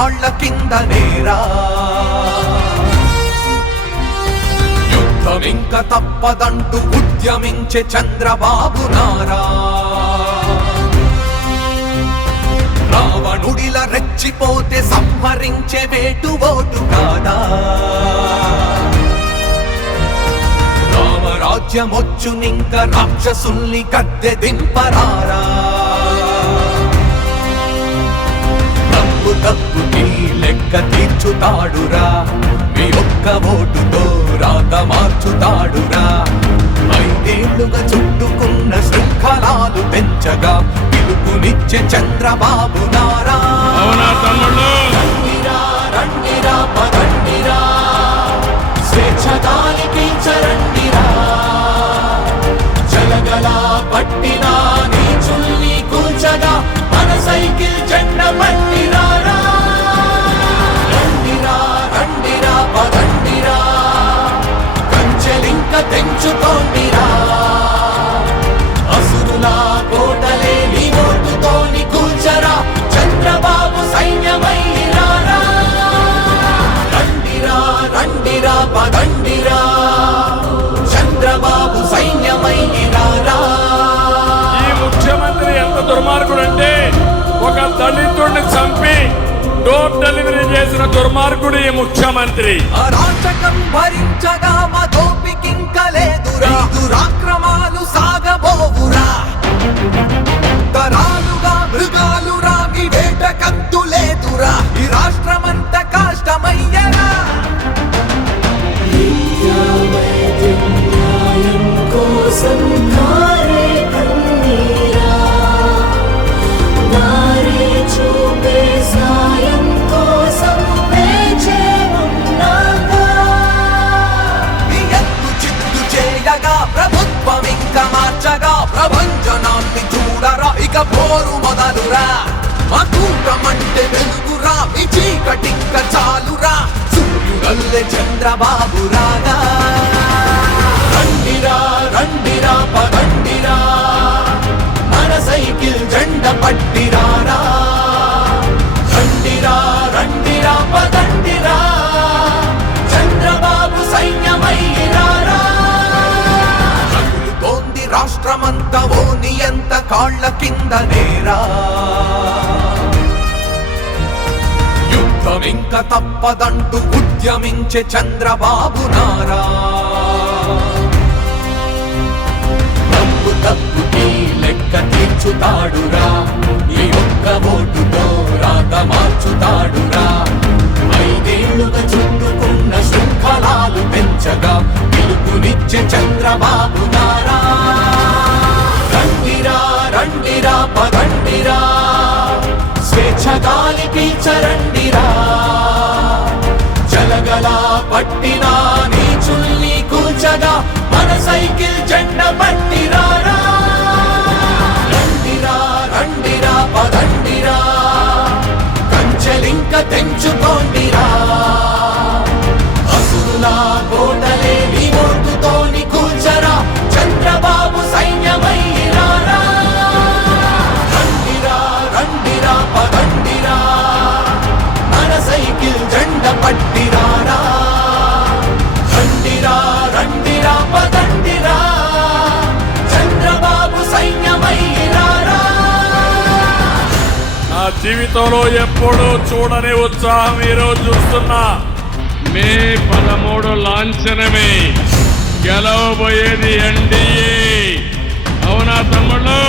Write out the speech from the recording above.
కాళ్ళ కింద నేరా. యుద్ధమింక తప్పదంటూ ఉద్యమించే చంద్రబాబు నారా. రావణుడిల రెచ్చిపోతే సంహరించే వేటు ఓటు కాదా. రామరాజ్యమొచ్చునింక రాక్షసుల్ని గద్దె దింపరారా. తప్పుకి లెక్క తీర్చుతాడురా, మీ ఒక్క ఓటుతో రాత మార్చుతాడురా. 5 ఏళ్లుగా చుట్టుకున్న శృంఖలాలు పెంచగా పిలుపునిచ్చే చంద్రబాబు నారా. రండిరా రండిరా పదండిరా, స్వేచ్ఛ గాలి పీల్చరండిరా. జలగలా పట్టినా నీచుల్ని కూల్చగా మన సైకిల్ జెండ పట్టిరారా. రండిరా రండిరా పదండిరా, కంచెలింక తెంచుకోండిరా. అసురులా కోటలే నీ ఓటుతోని కూల్చరా, చంద్రబాబు సైన్యమైరారా. రండిరా రండిరా పదండిరా, చంద్రబాబు సైన్యమైరారా. ఈ ముఖ్యమంత్రి ఎంత దుర్మార్గుడంటే, ఒక దళితుడిని చంపి డోర్ డెలివరీ చేసిన దుర్మార్గుడు ఈ ముఖ్యమంత్రి. అరాచకం భరించగా మా దోపికింక లేదురా. దురాక్రమాలు సాగబోవురా. తరాలుగా మృగాలురా, మీ వేటకంతు లేదురా. ఈ రాష్ట్రమంత కష్టమయ్యరా. ప్రభుత్వం ఇంకా మార్చగా ప్రభంజనాన్ని చూడరా. ఇక పోరు మొదలురా. మా కూటమంటే వెలుగురా, మీ చీకటింక చాలురా. సూర్యుడల్లే చంద్రబాబు రాగా. రండిరా రండిరా పదండిరా, మన సైకిల్ జెండ పట్టిరారా. రండిరా రండిరా పదండిరా, చంద్రబాబు సైన్యమైరారా. రాష్ట్రమంతా ఓ నియంత కాళ్ళ కింద నేరా. యుద్ధమింక తప్పదంటూ ఉద్యమించే చంద్రబాబు నారా. తప్పుకి లెక్క తీర్చుతాడురా, ఈ ఒక్క ఓటుతో రాత మార్చుతాడురా. 5 ఏళ్లుగా చుట్టుకున్న శృంఖలాలు పెంచగా పిలుపునిచ్చే చంద్రబాబు నారా. రండిరా రండిరా పదండిరా, స్వేచ్ఛ గాలి పీల్చరండిరా. జలగలా పట్టినా నీచుల్ని కూల్చగా మన సైకిల్ జెండ పట్టిరారా. రండిరా రండిరా పదండిరా, కంచెలింక తెంచుకోండిరా. అసురులా కోటలే నీ ఓటుతోని కూల్చరా, చంద్రబాబు సైన్యమైరారా. రండిరా రండిరా పదండిరా, మన సైకిల్ జెండ పట్టిరారా. రండిరా రండిరా పదండిరా, చంద్రబాబు సైన్యమైరారా. నా జీవితంలో ఎప్పుడూ చూడని ఉత్సాహం ఈరోజు చూస్తున్నా. మే 13 లాంఛనమే, గెలవబోయేది ఎన్డీఏ. అవునా తమ్ముళ్ళు?